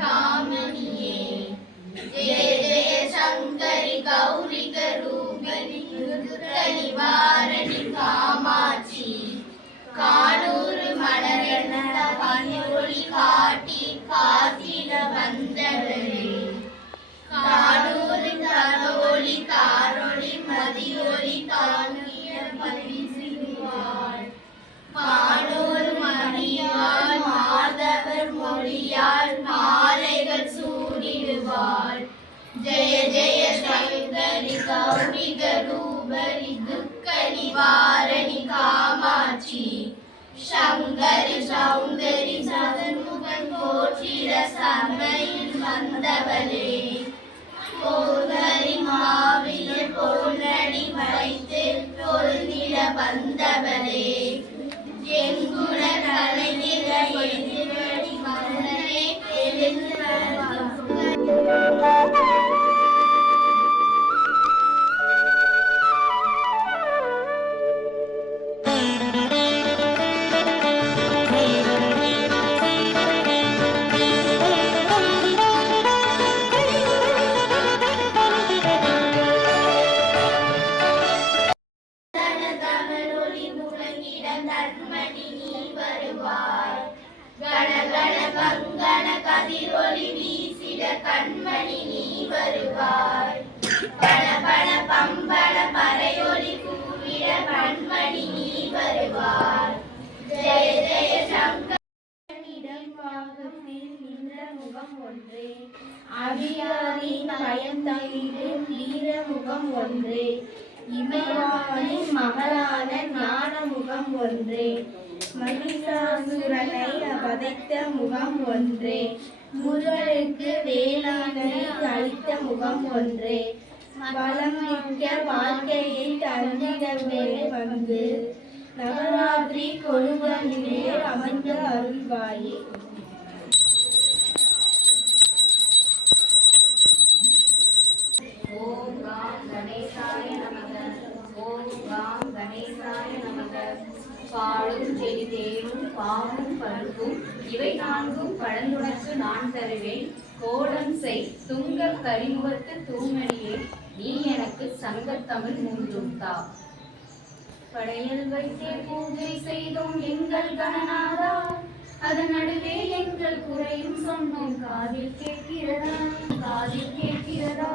कामनिये जय जय शंकरि गौरी रूपिणि दुर्गनिवारणि कामाक्षी कानूर मलरण्ड पनियोलि काटी कातिड वந்தவளே कानूर तरोलि तारोलि मदियोलि तानिय परिसिடுவாள் மானூர் மணியால் மாதவர் மொழியால் மாலைகள் சூடிடுவாள் ஜெய ஜெய சங்கரி கௌரி ரூபரி துக்க நிவாரணி காமாட்சி சங்கரி சௌந்தரி சதன்முகன் போற்றிட சபையில் வந்தவளே போதரி மாவிலே பொன்னடி வைத்து பொருந்திட வந்தவளே எங்குண கலைநிற எதிரடி மலரே எழுந்து கண்மணி நீ வருவாய் பண பண பம்பள பறையொலி கூவிட கண்மணி நீ வருவாய் ஜெய ஜெய சங்கரிடம் வாகத்தில் நின்ற முகம் ஒன்றே அடியாரின் பயம் தங்கிடும் வீர முகம் ஒன்றே இமயவானின் மகளான ஞான முகம் ஒன்றே மகிஷாசுரனை வதைத்த முகம் ஒன்றே முருகனுக்கு வேளாண்மை அளித்த முகம் ஒன்றே வளம் மிக்க வாழ்க்கையை தந்திடவே வந்து நவராத்திரி கொழுவனிலே அமர்ந்து அருள்வாயே. ஓம் காம் கணேசாய நமக. ஓம் காம் கணேசாய நமக. பாலும் செடி தேரும் பாவும் பருப்பும் இவை நான்கும் பழந்துணர்ச்சி நான் தருவேன். கோலம் செய் துங்க கரிமுகத்து தூமணியே நீ எனக்கு சங்கத்தமிழ் மூன்றும் தா. படையல் வைத்தே பூஜை செய்தோம் எங்கள் கணநாதா, அதன் நடுவே எங்கள் குறையும் சொன்னோம் காதில் கேட்கிறதா, காதில் கேட்கிறதா.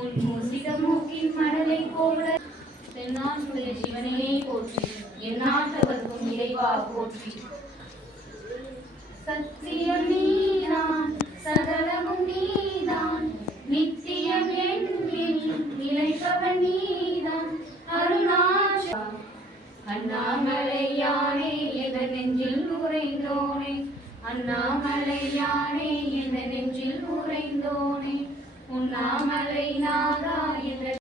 உன் மூசிட மூக்கின் மணலை போல தென்னாட்டுடைய சிவனையே போற்றி, எந்நாட்டவர்க்கும் இறைவா போற்றி. சத்தியம் நீதான் சகலமும் நீதான், நித்தியம் எண்ணில் நிலைப்பவன் நீதான். அருணாச்சல அண்ணாமலையானே எந்த நெஞ்சில் உறைந்தோனே, அண்ணாமலையானே எந்த நெஞ்சில் உறைந்தோனே. உண்ணாமலை நாதா எந்த